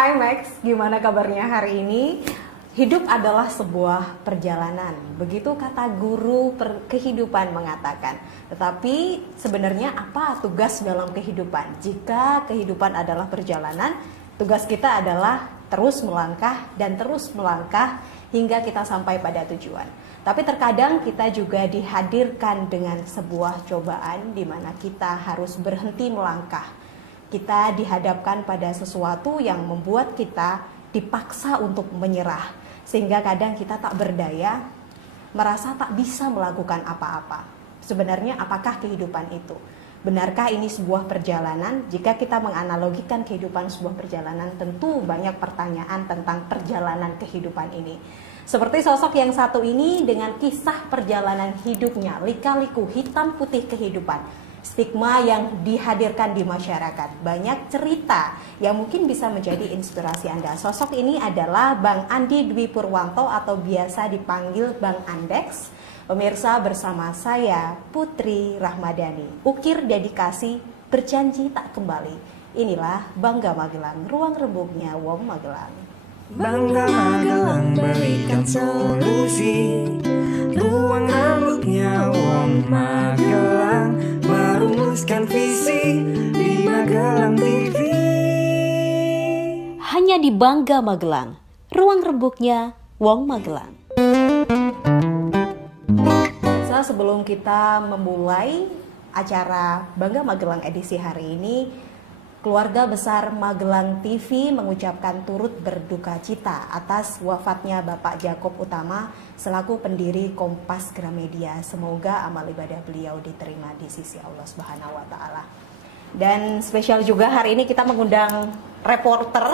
Hai Max, gimana kabarnya hari ini? Hidup adalah sebuah perjalanan, begitu kata guru kehidupan mengatakan. Tetapi sebenarnya apa tugas dalam kehidupan? Jika kehidupan adalah perjalanan, tugas kita adalah terus melangkah dan terus melangkah hingga kita sampai pada tujuan. Tapi terkadang kita juga dihadirkan dengan sebuah cobaan di mana kita harus berhenti melangkah. Kita dihadapkan pada sesuatu yang membuat kita dipaksa untuk menyerah. Sehingga kadang kita tak berdaya, merasa tak bisa melakukan apa-apa. Sebenarnya apakah kehidupan itu? Benarkah ini sebuah perjalanan? Jika kita menganalogikan kehidupan sebuah perjalanan, tentu banyak pertanyaan tentang perjalanan kehidupan ini. Seperti sosok yang satu ini dengan kisah perjalanan hidupnya, lika-liku hitam putih kehidupan. Stigma yang dihadirkan di masyarakat, banyak cerita yang mungkin bisa menjadi inspirasi Anda. Sosok ini adalah Bang Andi Dwi Purwanto atau biasa dipanggil Bang Andex. Pemirsa, bersama saya Putri Rahmadani. Ukir dedikasi, berjanji tak kembali. Inilah Bangga Magelang, ruang rembuknya Wong Magelang. Bangga Magelang berikan solusi, ruang rembuknya Wong Magelang, merumuskan visi di Magelang TV. Hanya di Bangga Magelang, ruang rembuknya Wong Magelang. Sebelum kita memulai acara Bangga Magelang edisi hari ini, keluarga besar Magelang TV mengucapkan turut berduka cita atas wafatnya Bapak Jakob Utama selaku pendiri Kompas Gramedia. Semoga amal ibadah beliau diterima di sisi Allah Subhanahu wa taala. Dan spesial juga hari ini kita mengundang reporter.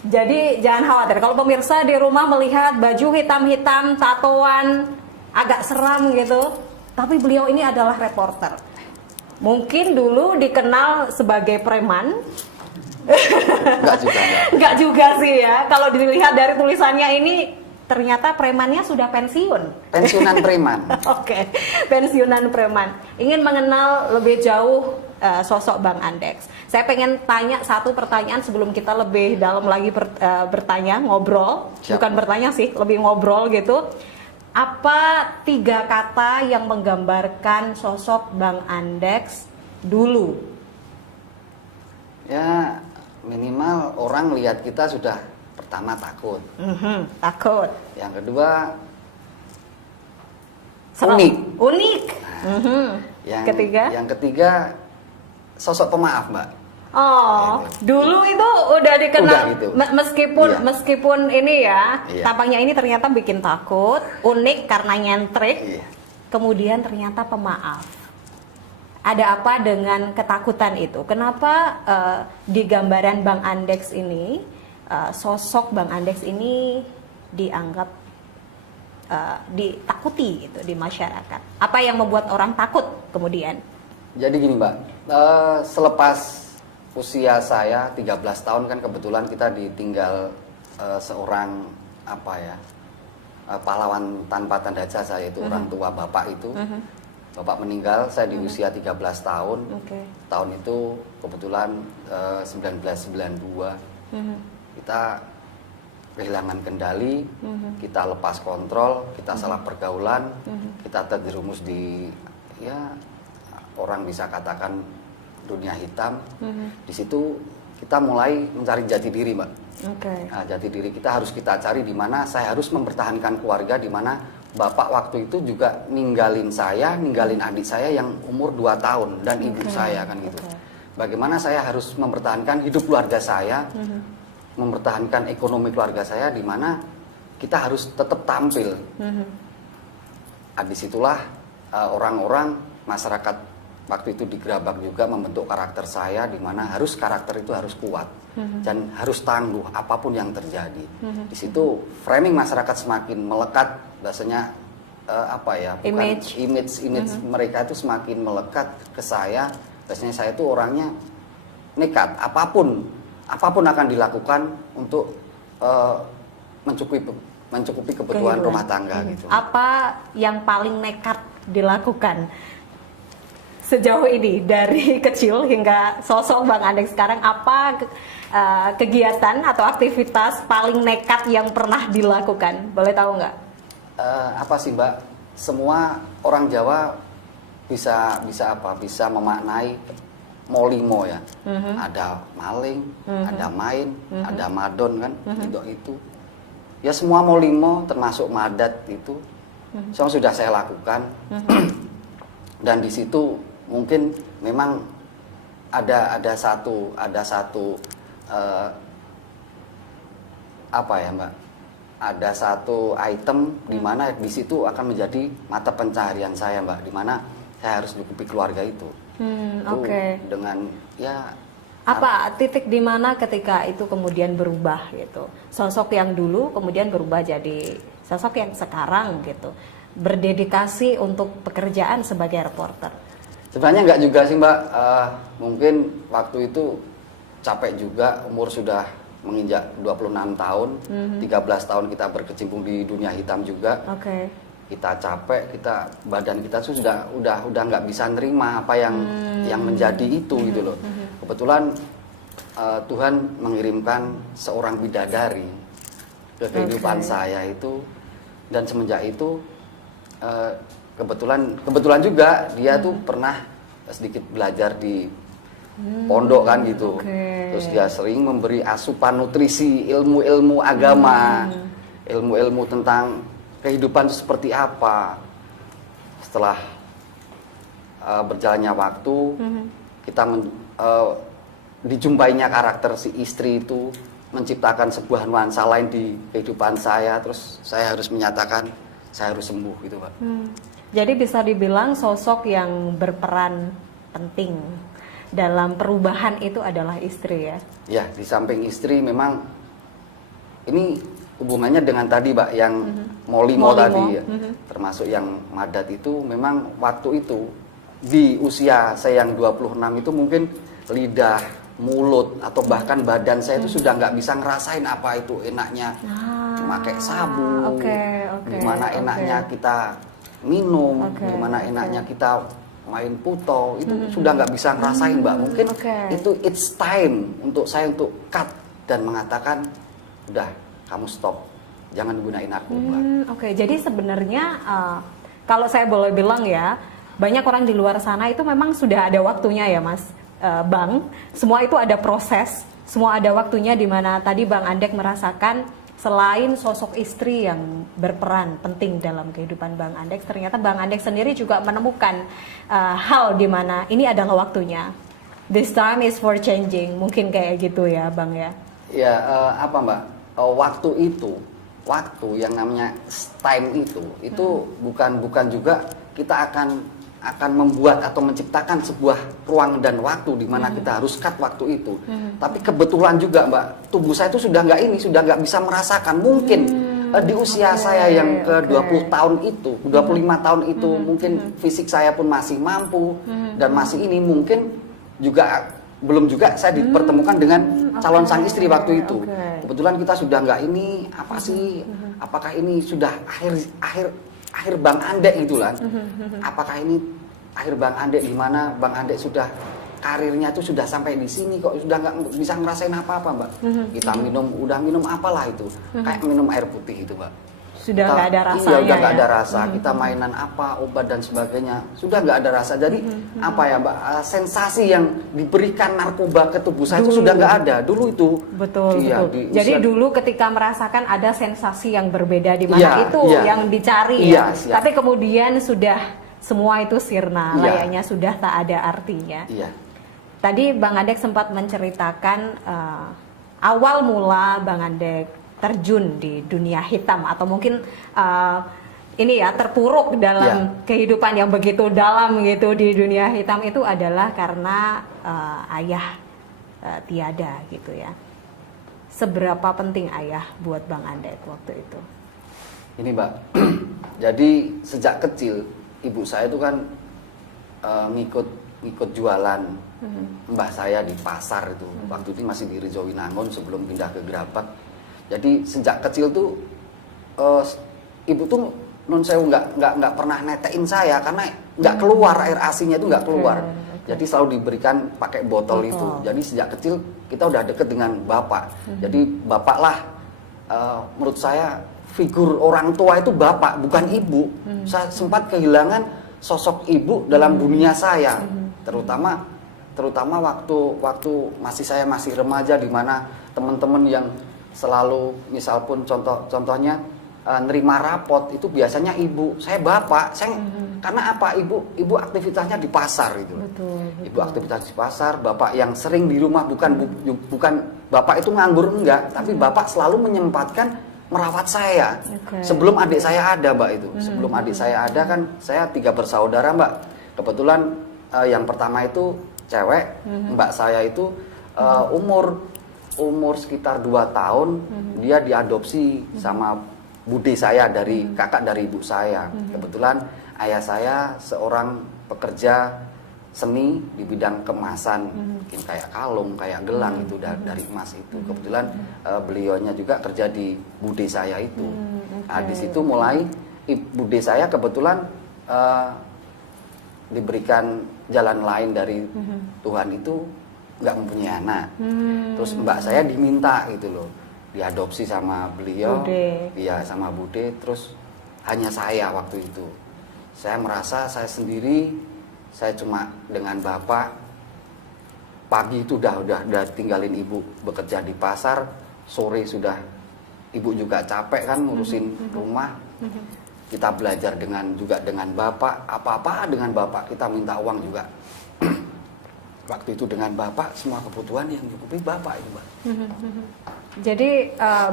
Jadi jangan khawatir kalau pemirsa di rumah melihat baju hitam-hitam, tatoan agak seram gitu, tapi beliau ini adalah reporter. Mungkin dulu dikenal sebagai preman. Enggak juga sih ya. Kalau dilihat dari tulisannya ini, ternyata premannya sudah pensiun. Pensiunan preman. Oke, pensiunan preman. Ingin mengenal lebih jauh sosok Bang Andex. Saya pengen tanya satu pertanyaan sebelum kita lebih dalam lagi bertanya, ngobrol. Siap. Bukan bertanya sih, lebih ngobrol gitu. Apa 3 kata yang menggambarkan sosok Bang Andex dulu? Ya minimal orang lihat kita sudah pertama takut. Takut. Yang kedua Serem. unik. Unik. Yang ketiga sosok pemaaf, Mbak. Oh, dulu itu udah dikenal. Udah gitu. Meskipun ini ya, Iya. tampaknya ini ternyata bikin takut, unik karena nyentrik. Iya. Kemudian ternyata pemaaf. Ada apa dengan ketakutan itu? Kenapa di gambaran Bang Andex ini, sosok Bang Andex ini dianggap ditakuti gitu di masyarakat? Apa yang membuat orang takut kemudian? Jadi gini, Mbak, selepas usia saya 13 tahun kan kebetulan kita ditinggal seorang pahlawan tanpa tanda jasa, yaitu orang tua bapak itu. Bapak meninggal saya di usia 13 tahun. Tahun itu kebetulan 1992. Kita kehilangan kendali, kita lepas kontrol, kita salah pergaulan, kita terjerumus di orang bisa katakan dunia hitam. Di situ kita mulai mencari jati diri, Mbak. Nah, jati diri kita harus kita cari di mana saya harus mempertahankan keluarga, di mana bapak waktu itu juga ninggalin adik saya yang umur 2 tahun dan ibu saya kan gitu. Bagaimana saya harus mempertahankan hidup keluarga saya, mempertahankan ekonomi keluarga saya, di mana kita harus tetap tampil. Disitulah orang-orang masyarakat waktu itu di Gerabak juga membentuk karakter saya, di mana karakter itu harus kuat dan harus tangguh apapun yang terjadi. Di situ framing masyarakat semakin melekat, biasanya image mereka itu semakin melekat ke saya. Biasanya saya itu orangnya nekat, apapun akan dilakukan untuk mencukupi kebutuhan rumah tangga gitu. Apa yang paling nekat dilakukan? sejauh ini dari kecil hingga sosok Bang Andek sekarang, apa kegiatan atau aktivitas paling nekat yang pernah dilakukan? Boleh tahu nggak? Apa sih Mbak? Semua orang Jawa bisa apa? Bisa memaknai molimo ya. Ada maling, ada main, ada madon kan, itu. Ya semua molimo termasuk madat itu, sudah saya lakukan. Dan di situ mungkin memang ada satu apa ya Mbak? Ada satu item di mana di situ akan menjadi mata pencaharian saya Mbak, di mana saya harus cukupi keluarga itu. Oke. Dengan ya Apa titik di mana ketika itu kemudian berubah gitu? Sosok yang dulu kemudian berubah jadi sosok yang sekarang gitu. Berdedikasi untuk pekerjaan sebagai reporter. sebenarnya nggak juga sih Mbak. Mungkin waktu itu capek juga, umur sudah menginjak 26 tahun, 13 tahun kita berkecimpung di dunia hitam juga. Oke. Kita capek, badan kita tuh udah nggak bisa nerima apa yang menjadi itu gitu loh. Kebetulan Tuhan mengirimkan seorang bidadari ke kehidupan saya itu, dan semenjak itu kebetulan juga dia tuh pernah sedikit belajar di pondok kan gitu. Terus dia sering memberi asupan nutrisi, ilmu-ilmu agama, ilmu-ilmu tentang kehidupan itu seperti apa. Setelah berjalannya waktu, kita dijumpainya karakter si istri itu menciptakan sebuah nuansa lain di kehidupan saya. Terus saya harus menyatakan saya harus sembuh gitu Pak. Jadi bisa dibilang sosok yang berperan penting dalam perubahan itu adalah istri ya? Ya, di samping istri memang ini hubungannya dengan tadi Mbak yang molimo tadi ya. Termasuk yang madat itu memang waktu itu di usia saya yang 26 itu mungkin lidah, mulut atau bahkan badan saya itu sudah nggak bisa ngerasain apa itu enaknya memakai sabu, gimana enaknya kita minum, gimana enaknya kita main puto, itu sudah nggak bisa ngerasain Mbak. Mungkin itu it's time untuk saya untuk cut dan mengatakan udah, kamu stop, jangan gunain narkoba. Jadi sebenarnya kalau saya boleh bilang ya, banyak orang di luar sana itu memang sudah ada waktunya ya Mas Bang. Semua itu ada proses, semua ada waktunya, di mana tadi Bang Andek merasakan selain sosok istri yang berperan penting dalam kehidupan Bang Andek, ternyata Bang Andek sendiri juga menemukan hal di mana ini adalah waktunya. This time is for changing, mungkin kayak gitu ya Bang ya. Ya apa Mbak? Waktu yang namanya time itu bukan juga kita akan membuat atau menciptakan sebuah ruang dan waktu di mana kita harus cut waktu itu. Tapi kebetulan juga Mbak, tubuh saya itu sudah nggak bisa merasakan. Mungkin di usia saya yang ke 20 tahun itu, 25 tahun itu mungkin fisik saya pun masih mampu dan masih ini, mungkin juga belum juga saya dipertemukan dengan calon sang istri waktu itu. Kebetulan kita sudah nggak ini apa sih? Apakah ini sudah akhir Bang Andek gitu kan? Apakah ini akhir Bang Andek, di mana Bang Andek sudah karirnya itu sudah sampai di sini kok sudah nggak bisa ngerasain apa-apa Mbak? Kita udah minum apalah itu, kayak minum air putih itu Mbak. Sudah nggak ada rasanya. Iya, udah nggak ada rasa. Kita mainan apa, obat dan sebagainya, sudah nggak ada rasa. Jadi apa ya Mbak, sensasi yang diberikan narkoba ke tubuh saya itu sudah nggak ada dulu itu. Betul. Jadi dulu ketika merasakan ada sensasi yang berbeda di mana yang dicari ya. Tapi kemudian sudah semua itu sirna, layaknya sudah tak ada artinya. Tadi Bang Andek sempat menceritakan awal mula Bang Andek terjun di dunia hitam, atau mungkin ini ya, terpuruk dalam kehidupan yang begitu dalam gitu di dunia hitam itu adalah karena ayah tiada gitu ya. Seberapa penting ayah buat Bang Andek waktu itu? Ini Mbak, jadi sejak kecil ibu saya itu kan ngikut jualan mbah saya di pasar itu. Waktu itu masih di Rijowinangun sebelum pindah ke Gerabak. Jadi sejak kecil tuh ibu tuh non sewu nggak pernah netein saya karena nggak keluar air asinya itu nggak keluar. Jadi selalu diberikan pakai botol itu. Jadi sejak kecil kita udah deket dengan bapak. Jadi bapak lah menurut saya figur orang tua itu bapak bukan ibu. Saya sempat kehilangan sosok ibu dalam dunia saya, terutama waktu saya masih remaja, di mana teman-teman yang selalu misal pun contohnya nerima rapot itu biasanya ibu, saya bapak, karena apa, ibu aktivitasnya di pasar gitu. Betul. Ibu aktivitas di pasar, bapak yang sering di rumah, bukan bapak itu nganggur enggak, tapi bapak selalu menyempatkan merawat saya. Sebelum adik saya ada, Mbak, itu. Sebelum adik saya ada kan saya 3 bersaudara, Mbak. Kebetulan yang pertama itu cewek, mbak saya itu umur sekitar 2 tahun, dia diadopsi sama bude saya kakak dari ibu saya. Kebetulan ayah saya seorang pekerja seni di bidang kemasan, mungkin kayak kalung, kayak gelang itu dari emas itu. Kebetulan beliaunya juga kerja di bude saya itu. Nah, di situ mulai bude saya kebetulan diberikan jalan lain dari Tuhan itu, nggak mempunyai anak. Terus mbak saya diminta gitu loh, diadopsi sama beliau, iya sama bude. Terus hanya saya waktu itu, saya merasa saya sendiri, saya cuma dengan bapak. Pagi itu udah tinggalin ibu bekerja di pasar, sore sudah ibu juga capek kan ngurusin rumah. Kita belajar juga dengan bapak, apa-apa dengan bapak, kita minta uang juga. Waktu itu dengan bapak, semua kebutuhan yang cukupi bapak itu, Mbak. Jadi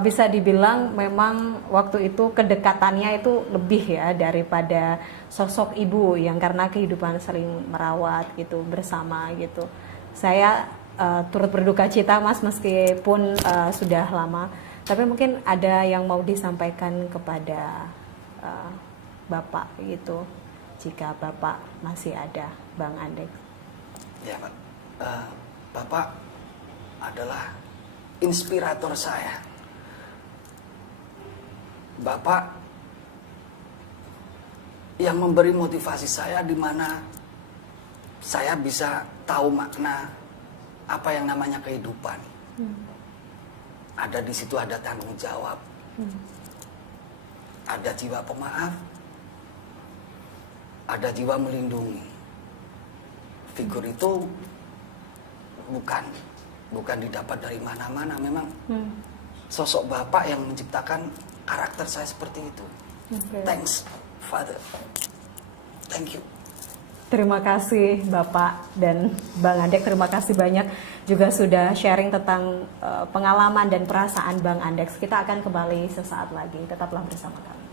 bisa dibilang memang waktu itu kedekatannya itu lebih ya daripada sosok ibu yang karena kehidupan sering merawat gitu bersama gitu. Saya turut berduka cita, Mas, meskipun sudah lama. Tapi mungkin ada yang mau disampaikan kepada Bapak gitu, jika Bapak masih ada, Bang Andek. Ya, Pak. Bapak adalah inspirator saya. Bapak yang memberi motivasi saya, di mana saya bisa tahu makna apa yang namanya kehidupan. Ada di situ, ada tanggung jawab, ada jiwa pemaaf, ada jiwa melindungi. Figur itu bukan didapat dari mana-mana. Memang sosok bapak yang menciptakan karakter saya seperti itu. Thanks, Father. Thank you. Terima kasih Bapak dan Bang Andek, terima kasih banyak juga sudah sharing tentang pengalaman dan perasaan Bang Andek. Kita akan kembali sesaat lagi, tetaplah bersama kami.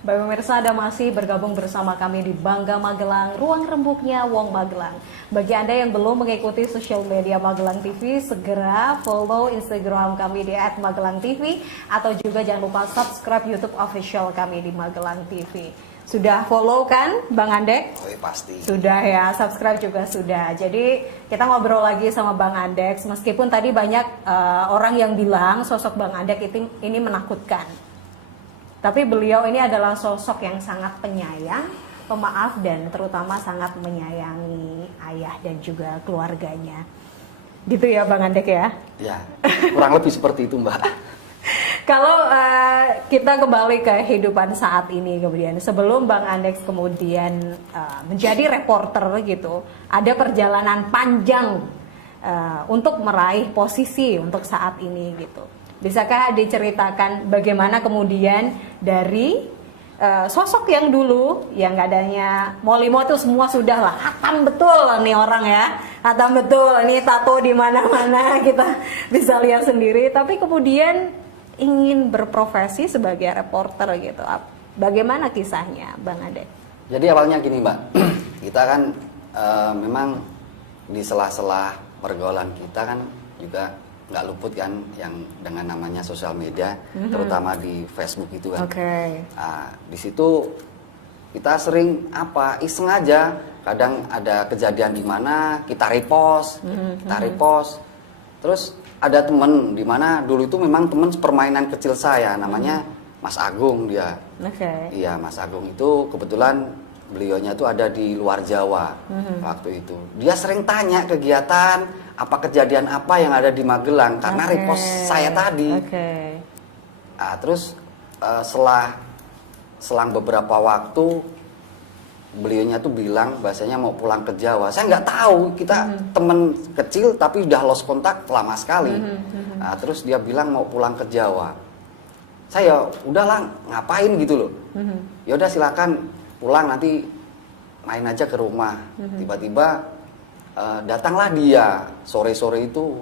Bapak pemirsa, Anda masih bergabung bersama kami di Bangga Magelang, ruang rembuknya Wong Magelang. Bagi Anda yang belum mengikuti sosial media Magelang TV, segera follow Instagram kami di @magelang_tv, atau juga jangan lupa subscribe YouTube official kami di Magelang TV. Sudah follow kan, Bang Andek? Oh, pasti. Sudah ya, subscribe juga sudah. Jadi kita ngobrol lagi sama Bang Andek. Meskipun tadi banyak orang yang bilang sosok Bang Andek ini menakutkan, tapi beliau ini adalah sosok yang sangat penyayang, pemaaf, dan terutama sangat menyayangi ayah dan juga keluarganya. Gitu ya Bang Andek ya? Ya, kurang lebih seperti itu, Mbak. Kalau kita kembali ke kehidupan saat ini, kemudian sebelum Bang Andek kemudian menjadi reporter gitu, ada perjalanan panjang untuk meraih posisi untuk saat ini gitu. Bisakah diceritakan bagaimana kemudian dari sosok yang dulu yang nggak adanya molimo tuh semua sudah lah hatam betul nih orang ya, hatam betul, ini tato di mana-mana kita bisa lihat sendiri, tapi kemudian ingin berprofesi sebagai reporter gitu. Bagaimana kisahnya, Bang Ade? Jadi awalnya gini, Mbak. Kita kan memang di sela-sela pergaulan kita kan juga nggak luput kan yang dengan namanya sosial media, terutama di Facebook itu kan. Nah, di situ kita sering iseng aja. Kadang ada kejadian di mana kita repost, Terus ada temen di mana dulu itu memang temen permainan kecil saya, namanya Mas Agung dia. Oke. Iya, Mas Agung itu kebetulan beliaunya tuh ada di luar Jawa waktu itu. Dia sering tanya kegiatan, apa kejadian apa yang ada di Magelang karena repost saya tadi. Oke. Nah, terus selang beberapa waktu beliaunya tuh bilang bahasanya mau pulang ke Jawa. Saya nggak tahu, kita temen kecil tapi udah lost kontak lama sekali. Nah, terus dia bilang mau pulang ke Jawa. Saya udahlah ngapain gitu loh. Ya udah silakan pulang, nanti main aja ke rumah. Tiba-tiba datanglah dia sore-sore itu,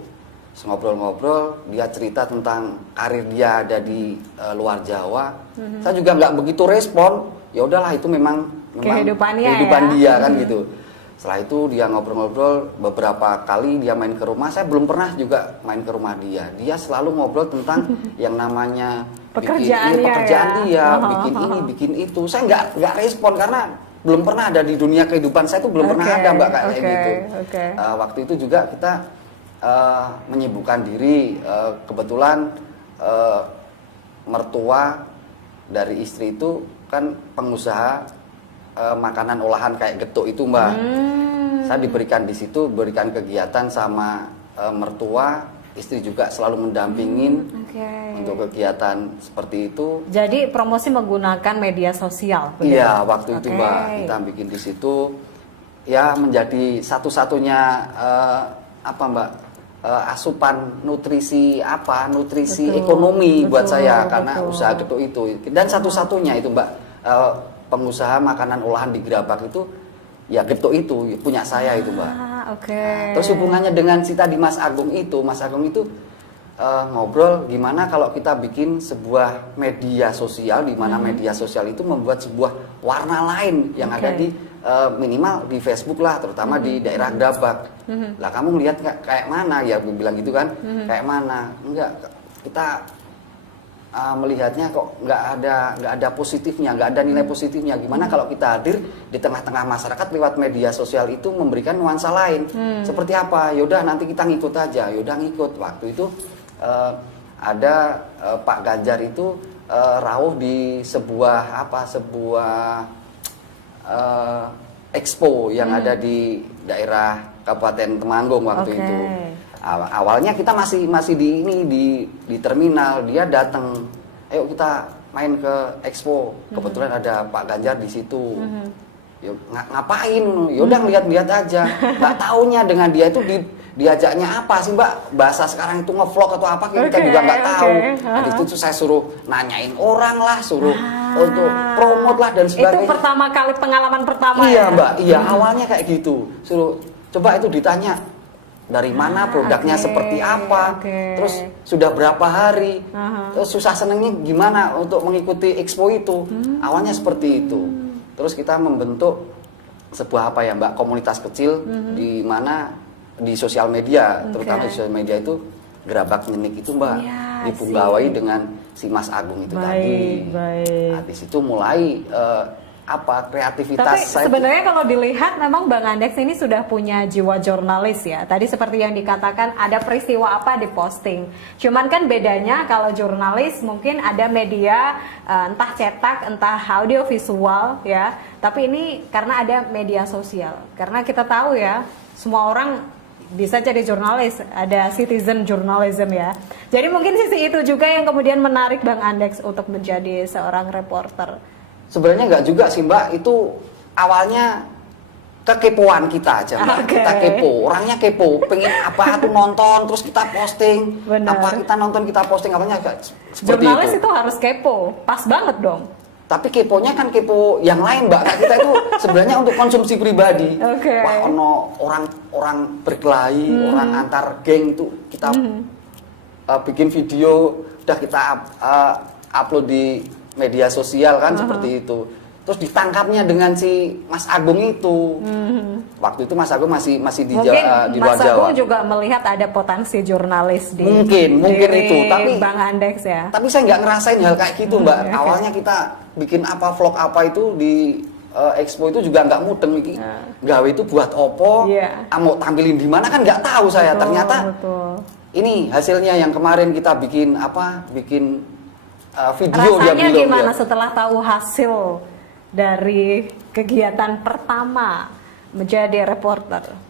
ngobrol-ngobrol, dia cerita tentang karir dia ada di luar Jawa. Saya juga nggak begitu respon. Ya udahlah, itu memang Kehidupannya kehidupan ya. dia kan gitu. Setelah itu dia ngobrol-ngobrol, beberapa kali dia main ke rumah. Saya belum pernah juga main ke rumah dia. Dia selalu ngobrol tentang yang namanya Pekerjaannya pekerjaan ya. dia, bikin ini, bikin itu. Saya nggak respon karena belum pernah ada di dunia kehidupan saya, itu belum pernah ada Mbak kayak gitu. Waktu itu juga kita menyibukkan diri. Kebetulan mertua dari istri itu kan pengusaha makanan olahan kayak getuk itu Mbak. Saya diberikan di situ, berikan kegiatan sama mertua, istri juga selalu mendampingin untuk kegiatan seperti itu. Jadi promosi menggunakan media sosial. Begitu? Iya, waktu itu Mbak kita bikin di situ, ya menjadi satu-satunya apa Mbak, asupan nutrisi ekonomi buat saya karena usaha getuk itu, dan satu-satunya itu Mbak. Pengusaha makanan olahan di Gerabak itu ya getuk itu punya saya itu Mbak. Terus hubungannya dengan si tadi Mas Agung itu ngobrol gimana kalau kita bikin sebuah media sosial, di mana media sosial itu membuat sebuah warna lain yang ada di minimal di Facebook lah, terutama di daerah Gerabak. Lah kamu melihat kayak mana ya, aku bilang gitu kan, kayak mana? Enggak, kita melihatnya kok nggak ada positifnya, nggak ada nilai positifnya. Gimana kalau kita hadir di tengah-tengah masyarakat lewat media sosial itu memberikan nuansa lain? Seperti apa? Yaudah nanti kita ngikut aja. Yaudah ngikut. Waktu itu ada Pak Ganjar itu rawuh di sebuah expo yang ada di daerah Kabupaten Temanggung waktu itu. Awalnya kita masih di terminal, dia datang, ayo kita main ke expo. Kebetulan ada Pak Ganjar di situ. Ya, ngapain? Yaudah lihat-lihat aja. Nggak taunya dengan dia itu diajaknya apa sih Mbak? Bahasa sekarang itu ngevlog atau apa? Kita juga nggak tahu. Habis itu saya suruh nanyain orang lah, suruh untuk promote lah dan sebagainya. Itu pertama kali, pengalaman pertama. Iya Mbak, iya awalnya kayak gitu. Suruh coba itu ditanya. Dari mana produknya seperti apa, terus sudah berapa hari, terus susah senengnya gimana untuk mengikuti expo itu. Awalnya seperti itu. Terus kita membentuk sebuah apa ya Mbak, komunitas kecil di mana di sosial media, terutama di sosial media itu Gerabak Nyenik itu Mbak, dipunggawai dengan si Mas Agung itu tadi. Habis itu mulai kreativitas. Tapi saya sebenarnya kalau dilihat memang Bang Andex ini sudah punya jiwa jurnalis ya. Tadi seperti yang dikatakan ada peristiwa apa diposting. Cuman kan bedanya kalau jurnalis mungkin ada media entah cetak, entah audio visual ya. Tapi ini karena ada media sosial. Karena kita tahu ya, semua orang bisa jadi jurnalis, ada citizen journalism ya. Jadi mungkin sisi itu juga yang kemudian menarik Bang Andex untuk menjadi seorang reporter. Sebenarnya nggak juga sih Mbak, itu awalnya kekepoan kita aja Mbak. Kita kepo, orangnya kepo, pengen apa tuh nonton, terus kita posting. Apa kita nonton, kita posting, apanya seperti jurnalis itu. Itu harus kepo, pas banget dong. Tapi keponya kan kepo yang lain Mbak, kita itu sebenarnya untuk konsumsi pribadi. Wah, ono orang berkelahi, orang antar geng itu kita bikin video, udah kita upload di media sosial kan seperti itu. Terus ditangkapnya dengan si Mas Agung itu. Waktu itu Mas Agung masih di luar Jawa. Mas Agung juga melihat ada potensi jurnalis di mungkin itu, tapi Bang Andex ya. Tapi saya nggak ngerasain hal kayak gitu Mbak. Awalnya kita bikin vlog apa itu di expo itu juga nggak mudeng iki. Gawe itu buat opo? Mau tampilin di mana kan nggak tahu saya. Ternyata ini hasilnya yang kemarin kita bikin video dia Rasanya belum gimana ya. setelah tahu hasil dari kegiatan pertama menjadi reporter?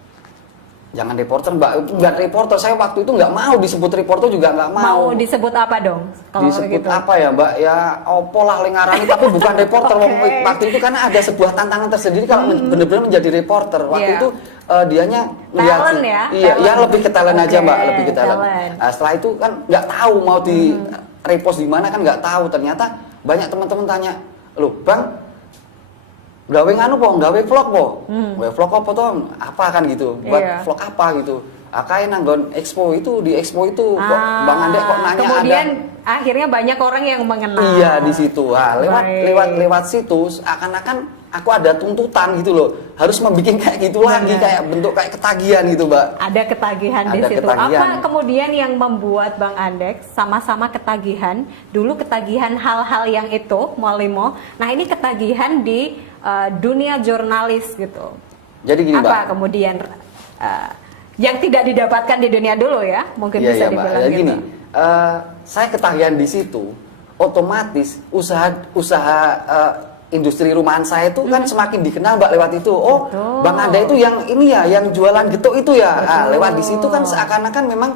Jangan reporter Mbak, bukan reporter. Saya waktu itu nggak mau disebut reporter juga nggak mau. Mau disebut apa dong? Kalau Disebut gitu. apa ya Mbak? Ya opo lah lengarani tapi bukan reporter. Oke. Waktu itu karena ada sebuah tantangan tersendiri kalau benar-benar menjadi reporter. Waktu Iya. itu dianya melihat, Talent ya? iya, Talent. ya lebih ke talent aja Oke, Mbak, lebih ke talent. talent. Nah, setelah itu kan nggak tahu mau di repost di mana kan nggak tahu. Ternyata banyak teman-teman tanya, loh Bang, gawe nganu po, gawe vlog po, gawe vlog apa toh? Apa kan gitu? Buat Iya. vlog apa gitu? Akai nanggon expo itu di expo itu kok Bang Ande kok nanya kemudian ada. akhirnya banyak orang yang mengenal. Iya di situ. Ah, Baik. lewat situ akan-akan aku ada tuntutan gitu loh. Harus membuat kayak gitu lagi Benar. kayak bentuk kayak ketagihan gitu, Mbak. Ada ketagihan di Ada situ. ketagihan. Apa kemudian yang membuat Bang Andeks sama-sama ketagihan? Dulu ketagihan hal-hal yang itu, Mualimo. Nah, ini ketagihan di dunia jurnalis gitu. Jadi gini, Mbak. Apa kemudian yang tidak didapatkan di dunia dulu ya? Mungkin Iya, bisa iya, Mbak. dibilang Jadi gitu. gini, saya ketagihan di situ, otomatis usaha industri rumahan saya itu kan semakin dikenal Mbak lewat itu. Oh, Betul. Bang Anda itu yang ini ya, yang jualan getuk itu ya. Ah, lewat di situ kan seakan-akan memang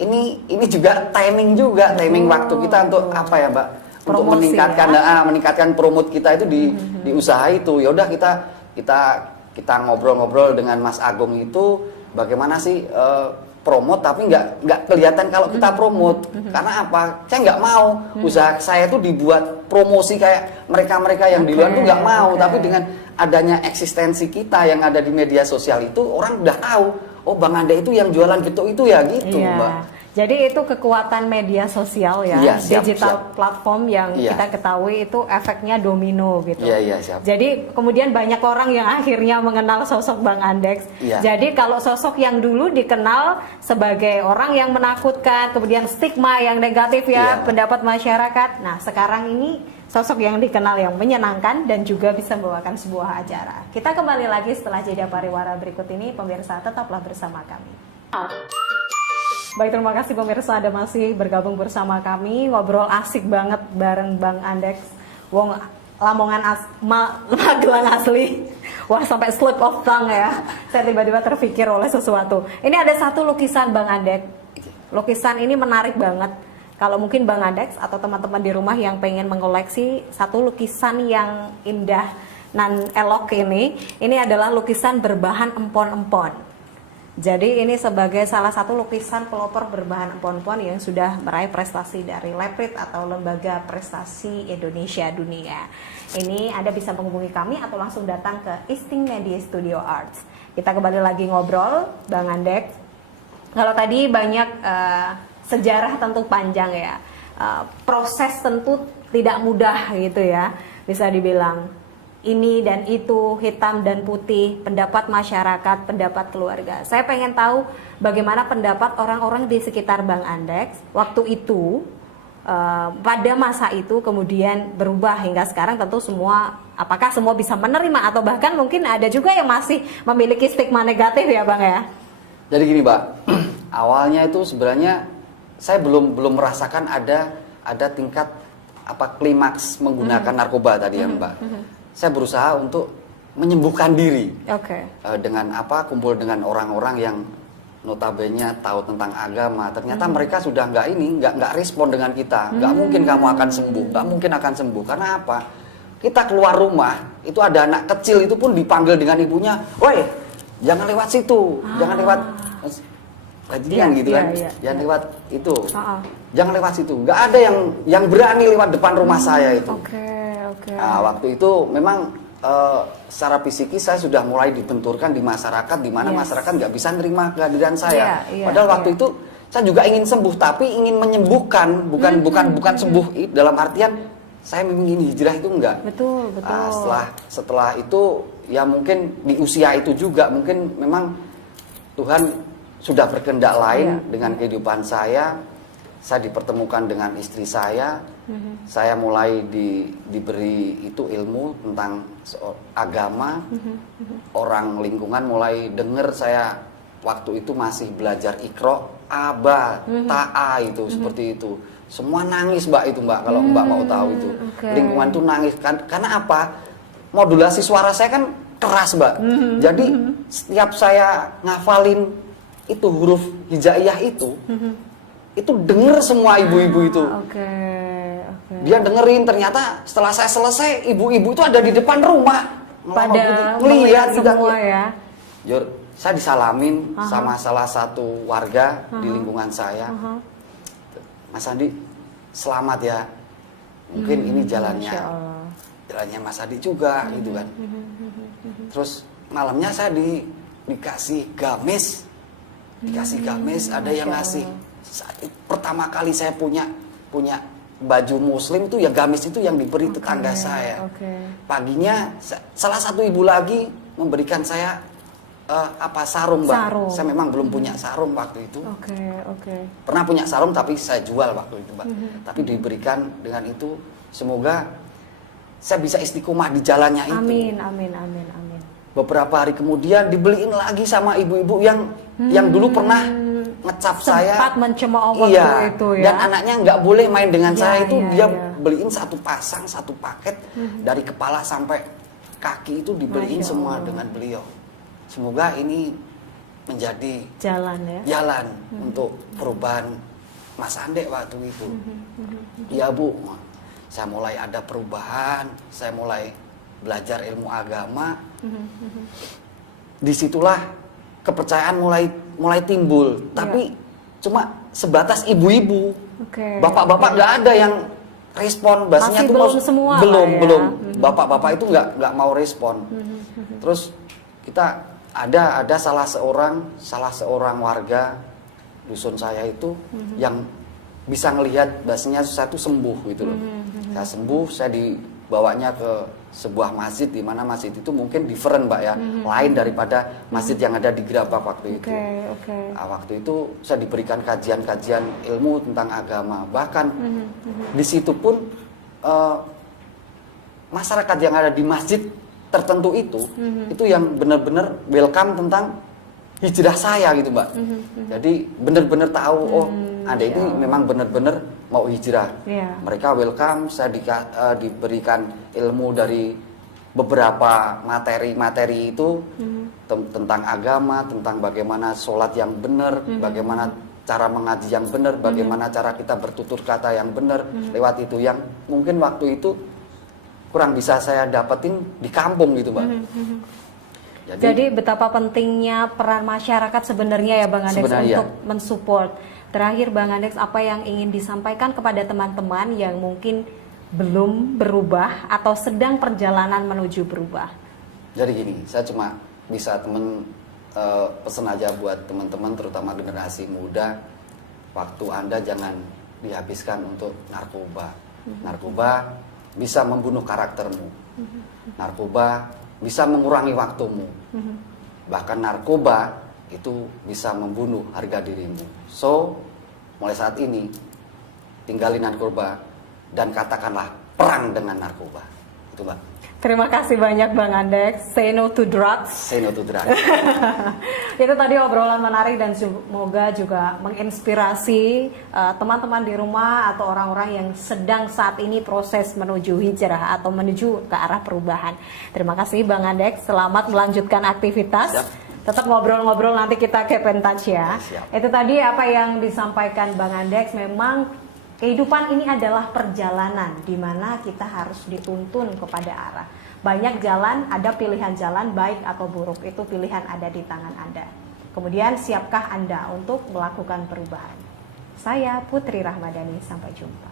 ini juga timing waktu kita untuk apa ya, Mbak? Untuk Promosi, meningkatkan ya? meningkatkan promote kita itu di usaha itu. Ya udah kita ngobrol-ngobrol dengan Mas Agung itu bagaimana sih promote tapi nggak kelihatan kalau kita promote. Karena apa? Saya nggak mau usaha saya itu dibuat promosi kayak mereka-mereka yang di luar tuh nggak mau. Oke. Tapi dengan adanya eksistensi kita yang ada di media sosial itu orang udah tahu. Oh Bang Anda itu yang jualan gitu itu ya gitu, Iya. Mbak. Jadi itu kekuatan media sosial ya, Iya, siap, digital siap. platform yang Iya. kita ketahui itu efeknya domino gitu. Iya, iya, siap. Jadi kemudian banyak orang yang akhirnya mengenal sosok Bang Andeks. Iya. Jadi kalau sosok yang dulu dikenal sebagai orang yang menakutkan, kemudian stigma yang negatif ya, Iya. pendapat masyarakat. Nah sekarang ini sosok yang dikenal yang menyenangkan dan juga bisa membawakan sebuah acara. Kita kembali lagi setelah jeda pariwara berikut ini, pemirsa tetaplah bersama kami. Baik, terima kasih pemirsa Anda masih bergabung bersama kami. Ngobrol asik banget bareng Bang Andeks, wong Lamongan Magelang asli. Wah, sampai slip of tongue ya. Saya tiba-tiba terpikir oleh sesuatu. Ini ada satu lukisan Bang Andeks. Lukisan ini menarik banget. Kalau mungkin Bang Andeks atau teman-teman di rumah yang pengen mengoleksi satu lukisan yang indah nan elok ini adalah lukisan berbahan empon-empon. Jadi ini sebagai salah satu lukisan pelopor berbahan empon-empon yang sudah meraih prestasi dari LEPRIT atau Lembaga Prestasi Indonesia Dunia. Ini Anda bisa menghubungi kami atau langsung datang ke Isting Media Studio Arts. Kita kembali lagi ngobrol, Bang Andeks. Kalau tadi banyak sejarah tentu panjang ya, proses tentu tidak mudah gitu ya, bisa dibilang. Ini dan itu, hitam dan putih, pendapat masyarakat, pendapat keluarga. Saya pengen tahu bagaimana pendapat orang-orang di sekitar Bang Andeks waktu itu, pada masa itu kemudian berubah hingga sekarang. Tentu semua, apakah semua bisa menerima atau bahkan mungkin ada juga yang masih memiliki stigma negatif ya Bang ya? Jadi gini Mbak, awalnya itu sebenarnya saya belum merasakan ada tingkat klimaks menggunakan narkoba tadi ya Mbak. Saya berusaha untuk menyembuhkan diri. Oke. Dengan kumpul dengan orang-orang yang notabene tahu tentang agama. Ternyata mereka sudah nggak respon dengan kita. Nggak mungkin kamu akan sembuh, nggak mungkin akan sembuh. Karena apa? Kita keluar rumah, itu ada anak kecil itu pun dipanggil dengan ibunya, woi, jangan lewat situ, jangan lewat bajingan gitu kan, jangan lewat itu, jangan lewat situ. Nggak ada yang berani lewat depan rumah saya itu. Oke. Nah, waktu itu memang secara psikis saya sudah mulai dibenturkan di masyarakat, di mana masyarakat nggak bisa nerima kehadiran saya. Padahal waktu itu saya juga ingin sembuh, tapi ingin menyembuhkan, bukan sembuh dalam artian saya ingin hijrah itu enggak. Betul. Setelah itu ya mungkin di usia itu juga mungkin memang Tuhan sudah berkehendak lain dengan kehidupan saya. Saya dipertemukan dengan istri saya. Saya mulai diberi itu ilmu tentang agama. Orang lingkungan mulai dengar saya waktu itu masih belajar Iqra. aba, ta'a itu seperti itu. Semua nangis Mbak itu Mbak, kalau Mbak mau tahu itu. Oke. Lingkungan tuh nangis karena apa? Modulasi suara saya kan keras Mbak. Jadi setiap saya ngafalin itu huruf hijaiyah itu denger semua ibu-ibu itu. Oke. Dia dengerin, ternyata setelah saya selesai ibu-ibu itu ada di depan rumah. Pada ngelihat semua ya. Jor, saya disalamin sama salah satu warga di lingkungan saya. Mas Andi, selamat ya. Mungkin ini jalannya Masya Allah. jalannya Mas Andi juga gitu kan. Terus malamnya saya dikasih gamis. Dikasih gamis, ada yang ngasih. Pertama kali saya punya baju muslim itu ya gamis itu yang diberi tetangga saya. Paginya salah satu ibu lagi memberikan saya sarung Mbak. Sarung. Saya memang belum punya sarung waktu itu. Oke. Pernah punya sarung tapi saya jual waktu itu Mbak. Tapi diberikan dengan itu, semoga saya bisa istiqomah di jalannya itu. Amin. Beberapa hari kemudian dibeliin lagi sama ibu-ibu yang dulu pernah ngecap saya. Sempat mencemooh waktu Iya, itu ya. dan anaknya nggak boleh main dengan Iya, saya itu, iya, dia iya. beliin satu pasang, satu paket dari kepala sampai kaki itu dibeliin Masya semua Allah. dengan beliau. Semoga ini menjadi Jalan ya. jalan untuk perubahan Mas Ande waktu itu. Iya Bu, saya mulai ada perubahan, saya mulai belajar ilmu agama. Disitulah kepercayaan mulai timbul, tapi cuma sebatas ibu-ibu. Bapak-bapak nggak ada yang respon, bahasanya Masih tuh belum semua lah belum ya. belum. Bapak-bapak itu nggak mau respon. Terus kita ada salah seorang warga dusun saya itu yang bisa ngelihat bahasanya saya tuh sembuh gitu loh. Saya sembuh, saya dibawanya ke sebuah masjid, di mana masjid itu mungkin different Mbak ya, lain daripada masjid yang ada di Gerabak waktu itu. Nah, waktu itu saya diberikan kajian-kajian ilmu tentang agama. Bahkan di situ pun masyarakat yang ada di masjid tertentu itu yang benar-benar welcome tentang hijrah saya gitu Mbak. Jadi benar-benar tahu Anda ini memang benar-benar mau hijrah. Mereka welcome, saya diberikan ilmu dari beberapa materi-materi itu tentang agama, tentang bagaimana sholat yang benar, bagaimana cara mengaji yang benar, bagaimana cara kita bertutur kata yang benar. Lewat itu yang mungkin waktu itu kurang bisa saya dapetin di kampung gitu Mbak. Jadi betapa pentingnya peran masyarakat sebenarnya ya Bang Andex untuk mensupport. Terakhir Bang Andex, apa yang ingin disampaikan kepada teman-teman yang mungkin belum berubah atau sedang perjalanan menuju berubah? Jadi gini, saya cuma bisa pesan aja buat teman-teman terutama generasi muda, waktu Anda jangan dihabiskan untuk narkoba. Narkoba bisa membunuh karaktermu. Narkoba bisa mengurangi waktumu. Bahkan narkoba itu bisa membunuh harga dirimu. So, mulai saat ini tinggalin narkoba dan katakanlah perang dengan narkoba. Itu Mbak. Terima kasih banyak Bang Andex. Say no to drugs. Say no to drugs. Itu tadi obrolan menarik dan semoga juga menginspirasi teman-teman di rumah atau orang-orang yang sedang saat ini proses menuju hijrah atau menuju ke arah perubahan. Terima kasih Bang Andex. Selamat melanjutkan aktivitas. Siap. Tetap ngobrol-ngobrol, nanti kita keep in touch ya. Siap. Itu tadi apa yang disampaikan Bang Andex. Memang kehidupan ini adalah perjalanan di mana kita harus dituntun kepada arah. Banyak jalan, ada pilihan jalan baik atau buruk. Itu pilihan ada di tangan Anda. Kemudian siapkah Anda untuk melakukan perubahan? Saya Putri Rahmadani, sampai jumpa.